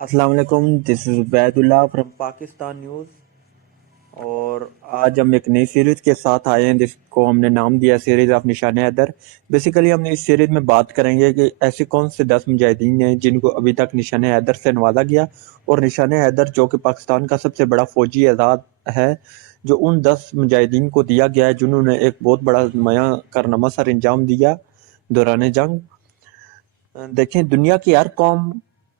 السلام علیکم، دس از عبید اللہ from Pakistan news. اور آج ہم ایک نئی سیریز کے ساتھ آئے ہیں جس کو ہم نے نام دیا سیریز آف نشان حیدر۔ بیسیکلی ہم نے اس سیریز میں بات کریں گے کہ ایسے کون سے 10 مجاہدین ہیں جن کو ابھی تک نشان حیدر سے نوازا گیا، اور نشان حیدر جو کہ پاکستان کا سب سے بڑا فوجی اعزاز ہے، جو ان 10 مجاہدین کو دیا گیا ہے جنہوں نے ایک بہت بڑا نمایاں کارنامہ سر انجام دیا دوران جنگ۔ دیکھیں، دنیا کی ہر قوم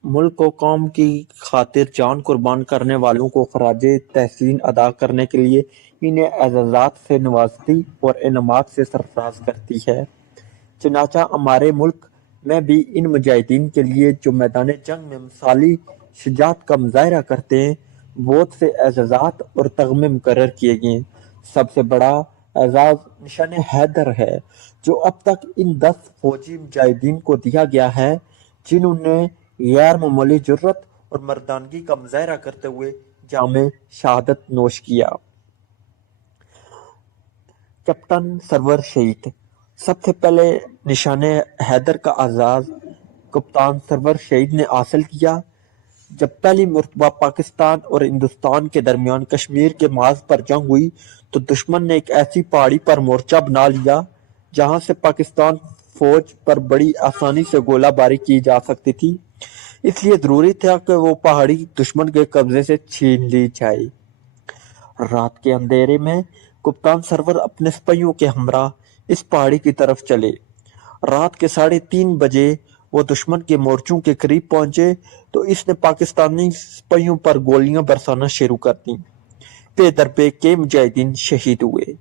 ملک و قوم کی خاطر جان قربان کرنے والوں کو خراج تحسین ادا کرنے کے لیے انہیں اعزازات سے نوازتی اور انعامات سے سرفراز کرتی ہے۔ چنانچہ ہمارے ملک میں بھی ان مجاہدین کے لیے جو میدان جنگ میں مثالی شجاعت کا مظاہرہ کرتے ہیں، بہت سے اعزازات اور تمغے مقرر کیے گئے ہیں۔ سب سے بڑا اعزاز نشان حیدر ہے، جو اب تک ان 10 فوجی مجاہدین کو دیا گیا ہے جنہوں نے غیر معمولی جرات اور مردانگی کا مظاہرہ کرتے ہوئے جام شہادت نوش کیا۔ کیپٹن سرور شہید۔ سب سے پہلے نشان حیدر کا اعزاز کپتان سرور شہید نے حاصل کیا جب پہلی مرتبہ پاکستان اور ہندوستان کے درمیان کشمیر کے محاذ پر جنگ ہوئی تو دشمن نے ایک ایسی پہاڑی پر مورچہ بنا لیا جہاں سے پاکستان فوج پر بڑی آسانی سے گولہ باری کی جا سکتی تھی، اس لیے ضروری تھا کہ وہ پہاڑی دشمن کے قبضے سے چھین لی جائے۔ رات کے اندھیرے میں کپتان سرور اپنے سپاہیوں کے ہمراہ اس پہاڑی کی طرف چلے۔ رات کے 3:30 بجے وہ دشمن کے مورچوں کے قریب پہنچے تو اس نے پاکستانی سپاہیوں پر گولیاں برسانا شروع کر دیں۔ پے در پے کئی مجاہدین شہید ہوئے۔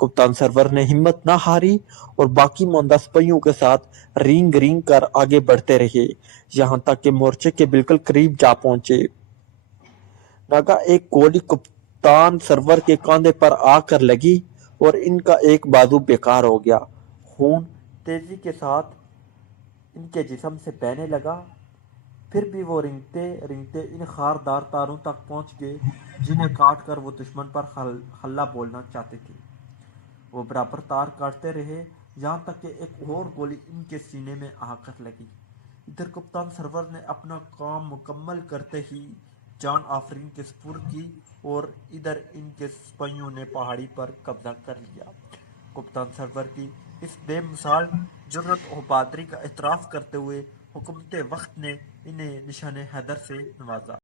کپتان سرور نے ہمت نہ ہاری اور باقی ماندہ سپاہیوں کے ساتھ رینگ رینگ کر آگے بڑھتے رہے، یہاں تک کہ مورچے کے بالکل قریب جا پہنچے۔ ناگہاں ایک گولی کپتان سرور کے کاندھے پر آ کر لگی اور ان کا ایک بازو بیکار ہو گیا۔ خون تیزی کے ساتھ ان کے جسم سے بہنے لگا، پھر بھی وہ رنگتے رنگتے ان خاردار تاروں تک پہنچ گئے جنہیں کاٹ کر وہ دشمن پر حلہ بولنا چاہتے تھے۔ وہ برابر تار کاٹتے رہے یہاں تک کہ ایک اور گولی ان کے سینے میں آ کر لگی۔ ادھر کپتان سرور نے اپنا کام مکمل کرتے ہی جان آفرین کے سپرد کی اور ادھر ان کے سپاہیوں نے پہاڑی پر قبضہ کر لیا۔ کپتان سرور کی اس بے مثال جرات و بہادری کا اعتراف کرتے ہوئے حکومت وقت نے انہیں نشان حیدر سے نوازا۔